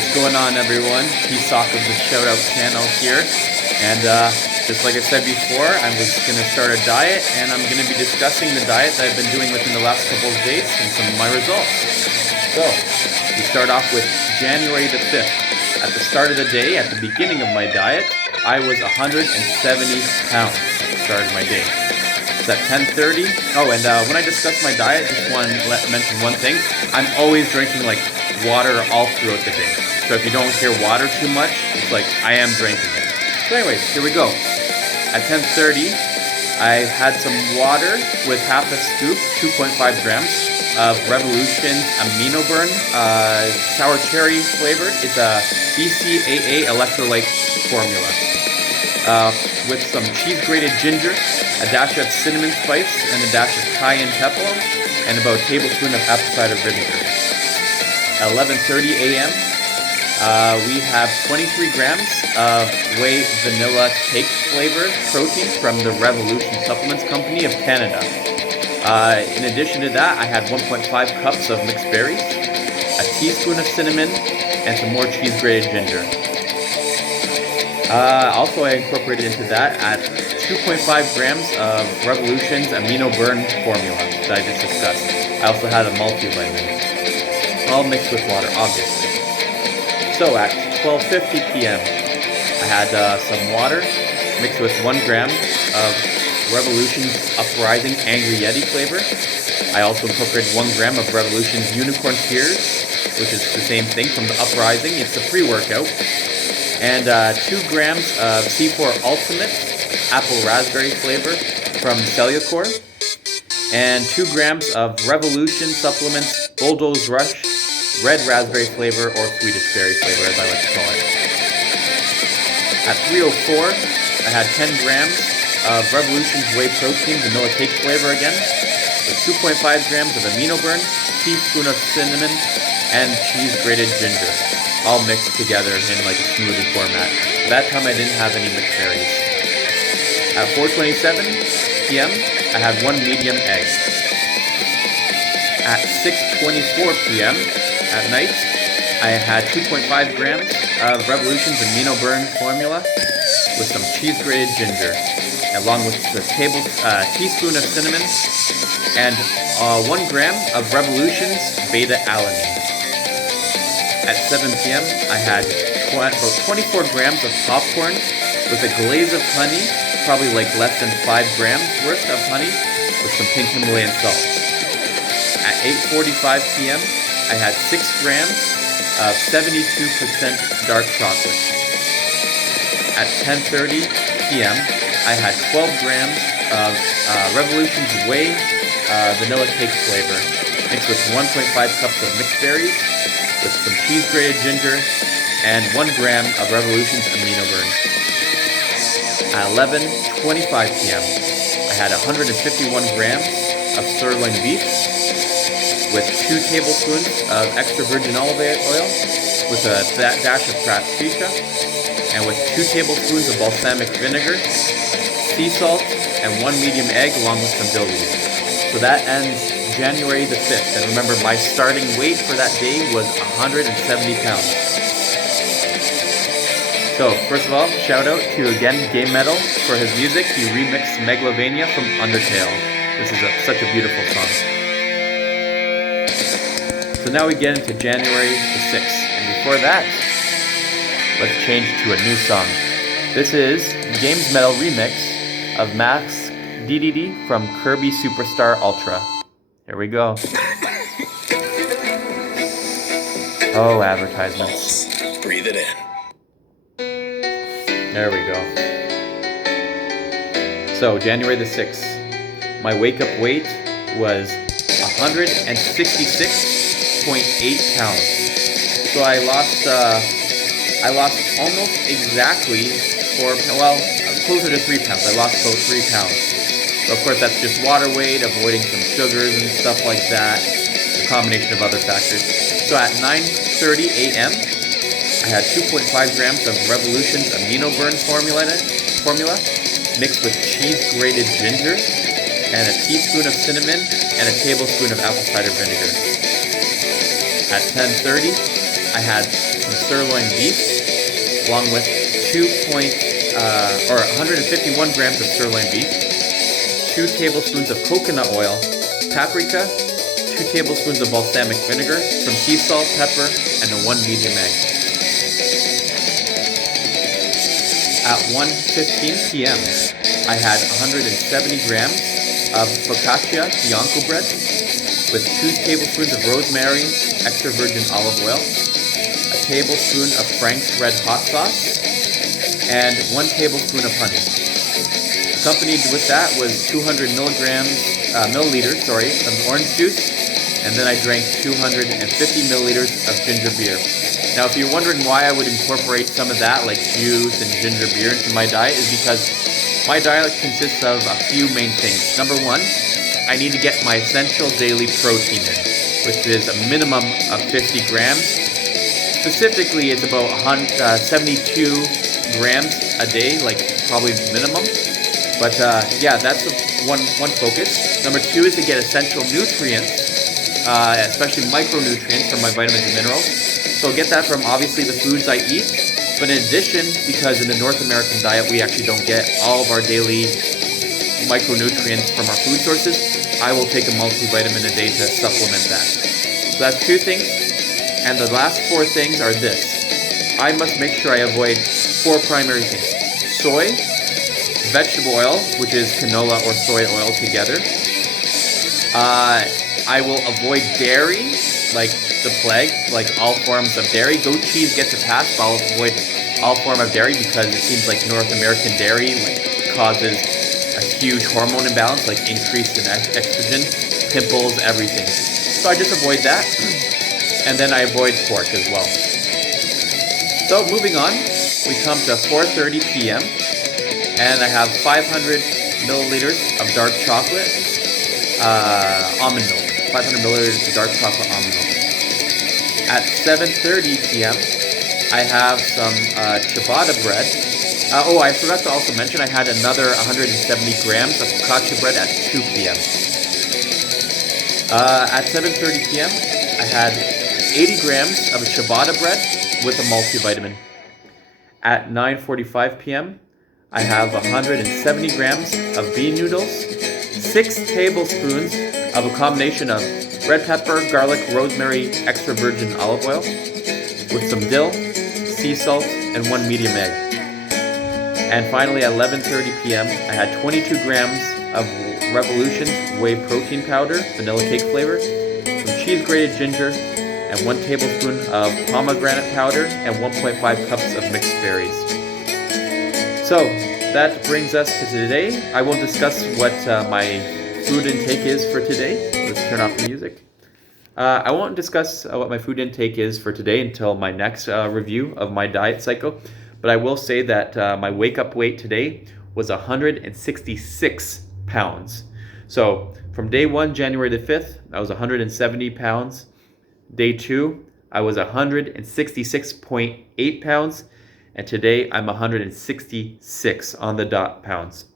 What's going on, everyone? T-SOC of the Shoutout channel here. And just like I said before, I was going to start a diet, and I'm going to be discussing the diet that I've been doing within the last couple of days and some of my results. So, we start off with January the 5th. At the start of the day, at the beginning of my diet, I was 170 pounds at the start of my day. It's at 10:30. Oh, and when I discuss my diet, just want to mention one thing. I'm always drinking like water all throughout the day. So if you don't hear water too much, it's like I am drinking it. So anyways, here we go. At 10:30, I had some water with half a scoop, 2.5 grams of Revolution's Amino Burn sour cherry flavored. It's a BCAA electrolyte formula. With some cheese grated ginger, a dash of cinnamon spice, and a dash of cayenne pepper, and about a tablespoon of apple cider vinegar. At 11:30 a.m., we have 23 grams of whey vanilla cake flavor protein from the Revolution Supplements Company of Canada. In addition to that, I had 1.5 cups of mixed berries, a teaspoon of cinnamon, and some more cheese grated ginger. Also, I incorporated into that at 2.5 grams of Revolution's Amino Burn formula that I just discussed. I also had a multivitamin, all mixed with water, obviously. So at 12:50 p.m., I had some water mixed with 1 gram of Revolution's Uprising Angry Yeti flavor. I also incorporated 1 gram of Revolution's Unicorn Tears, which is the same thing from the Uprising. It's a pre-workout. And 2 grams of C4 Ultimate Apple Raspberry flavor from Cellucor. And 2 grams of Revolution Supplements Bulldoze Rush Red Raspberry flavor, or Swedish berry flavor, as I like to call it. At 3:04, I had 10 grams of Revolution's Whey Protein Vanilla Cake flavor again, with 2.5 grams of Amino Burn, teaspoon of cinnamon, and cheese grated ginger, all mixed together in like a smoothie format. That time I didn't have any mixed berries. At 4:27 p.m., I had 1 medium egg. At 6:24 p.m. at night, I had 2.5 grams of Revolution's Amino Burn formula with some cheese grated ginger, along with the teaspoon of cinnamon and 1 gram of Revolution's beta alanine. At 7 p.m., I had about 24 grams of popcorn with a glaze of honey, probably like less than 5 grams worth of honey, with some pink Himalayan salt. At 8:45 p.m., I had 6 grams of 72% dark chocolate. At 10:30 p.m., I had 12 grams of Revolution's Whey vanilla cake flavor, mixed with 1.5 cups of mixed berries, with some cheese grated ginger, and 1 gram of Revolution's Amino Burn. At 11:25 p.m., I had 151 grams of sirloin beef, with 2 tablespoons of extra virgin olive oil, with a dash of paprika, and with 2 tablespoons of balsamic vinegar, sea salt, and 1 medium egg along with some dill weed. So that ends January the 5th. And remember, my starting weight for that day was 170 pounds. So, first of all, shout out to, again, GaMetal for his music. He remixed Megalovania from Undertale. This is such a beautiful song. So now we get into January the 6th. And before that, let's change to a new song. This is GaMetal remix of Max Dedede from Kirby Superstar Ultra. Here we go. Oh, advertisements. Breathe it in. There we go. So, January the 6th. My wake-up weight was 166.8 pounds. So I lost almost exactly closer to 3 pounds. I lost about 3 pounds. So of course that's just water weight, avoiding some sugars and stuff like that, a combination of other factors. So at 9:30 a.m., I had 2.5 grams of Revolution's Amino Burn formula mixed with cheese grated ginger and a teaspoon of cinnamon and a tablespoon of apple cider vinegar. At 10:30, I had some sirloin beef, along with 151 grams of sirloin beef, 2 tablespoons of coconut oil, paprika, 2 tablespoons of balsamic vinegar, some sea salt, pepper, and a 1 medium egg. At 1:15 p.m., I had 170 grams of focaccia bianco bread with 2 tablespoons of rosemary, extra virgin olive oil, a tablespoon of Frank's red hot sauce, and 1 tablespoon of honey. Accompanied with that was 200 milliliters of orange juice, and then I drank 250 milliliters of ginger beer. Now, if you're wondering why I would incorporate some of that, like juice and ginger beer, into my diet, is because my diet consists of a few main things. Number one, I need to get my essential daily protein in, which is a minimum of 50 grams. Specifically, it's about 72 grams a day, like probably minimum. But yeah, that's one focus. Number two is to get essential nutrients, especially micronutrients from my vitamins and minerals. So I'll get that from obviously the foods I eat. But in addition, because in the North American diet we actually don't get all of our daily micronutrients from our food sources, I will take a multivitamin a day to supplement that. So that's 2 things. And the last 4 things are this. I must make sure I avoid 4 primary things. Soy, vegetable oil, which is canola or soy oil together. I will avoid dairy, like the plague, like all forms of dairy. Goat cheese gets a pass, but I'll avoid all form of dairy because it seems like North American dairy causes a huge hormone imbalance, like increase in estrogen, pimples, everything. So I just avoid that. And then I avoid pork as well. So moving on, we come to 4:30 p.m. and I have 500 milliliters of dark chocolate, almond milk. 500 milliliters of dark chocolate almond milk. At 7:30 p.m., I have some ciabatta bread. I forgot to also mention I had another 170 grams of focaccia bread at 2 p.m. At 7:30 p.m., I had 80 grams of ciabatta bread with a multivitamin. At 9:45 p.m., I have 170 grams of bean noodles, 6 tablespoons of a combination of red pepper, garlic, rosemary, extra virgin olive oil, with some dill, sea salt, and 1 medium egg. And finally, at 11:30 p.m., I had 22 grams of Revolution's whey protein powder, vanilla cake flavor, some cheese grated ginger, and 1 tablespoon of pomegranate powder, and 1.5 cups of mixed berries. So, that brings us to today. I won't discuss what my food intake is for today. Let's turn off the music. I won't discuss what my food intake is for today until my next review of my diet cycle, but I will say that my wake-up weight today was 166 pounds. So, from day 1, January the 5th, I was 170 pounds. Day 2, I was 166.8 pounds, and today I'm 166 on the dot pounds.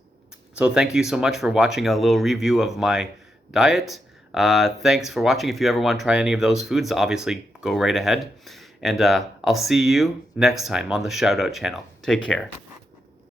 So thank you so much for watching a little review of my diet. Thanks for watching. If you ever want to try any of those foods, obviously go right ahead. And I'll see you next time on the Shoutout channel. Take care.